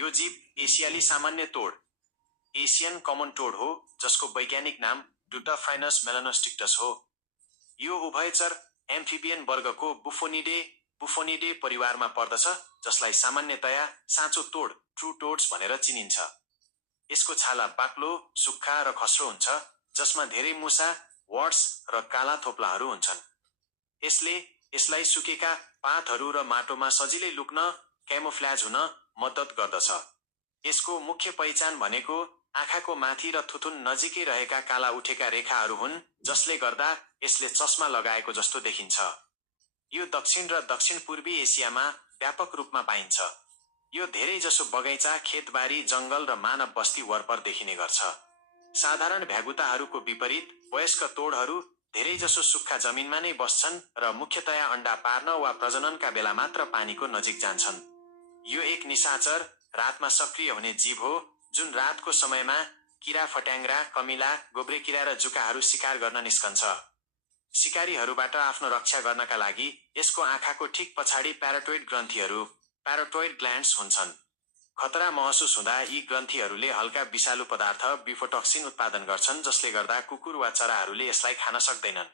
यो जीव एसियाली सामान्य तोड एसियन कमन टोड हो, जसको वैज्ञानिक नाम डुटाफाइनस मेलानोस्टिक्टस हो। यो उभयचर एम्फिबियन वर्गको बुफोनिडे परिवारमा पर्दछ, जसलाई सामान्यतया साँचो तोड ट्रू टोड्स भनेर चिनिन्छ। यसको छाला बाक्लो, सुक्खा र खस्रो हुन्छ, जसमा धेरै मुसा, वर्ड्स र काला थोप्लाहरू हुन्छन्। यसलाई सुकेका पातहरू र माटोमा सजिलै लुक्न, क्यामोफ्ल्याज हुन मद्दत गर्दछ। यसको मुख्य पहिचान भनेको आँखाको माथि र थुथुन नजिकै रहेका काला उठेका रेखाहरू हुन्, जसले गर्दा यसले चस्मा लगाएको जस्तो देखिन्छ। यो दक्षिण र दक्षिण पूर्वी एसियामा व्यापक रूपमा पाइन्छ। यो धेरैजसो बगैँचा, खेतबारी, जंगल र मानव बस्ती वरपर देखिने गर्छ। साधारण भ्यागुताहरूको विपरीत, वयस्क तोडहरू धेरैजसो सुक्खा जमिनमा नै बस्छन् र मुख्यतया अण्डा पार्न वा प्रजननका बेला मात्र पानीको नजिक जान्छन्। यो एक निशाचर, रातमा सक्रिय हुने जीव हो, जुन रातको समयमा किरा फट्याङ्ग्रा, कमिला, गोब्रेकिरा र जुकाहरू शिकार गर्न निस्कन्छ। शिकारीहरूबाट आफ्नो रक्षा गर्नका लागि यसको आँखाको ठिक पछाडि प्याराटोइड ग्रन्थीहरू, प्याराटोइड ग्ल्यान्ड्स हुन्छन्। खतरा महसुस हुँदा यी ग्रन्थीहरूले हल्का विषालु पदार्थ बिफोटक्सिन उत्पादन गर्छन्, जसले गर्दा कुकुर वा चराहरूले यसलाई खान सक्दैनन्।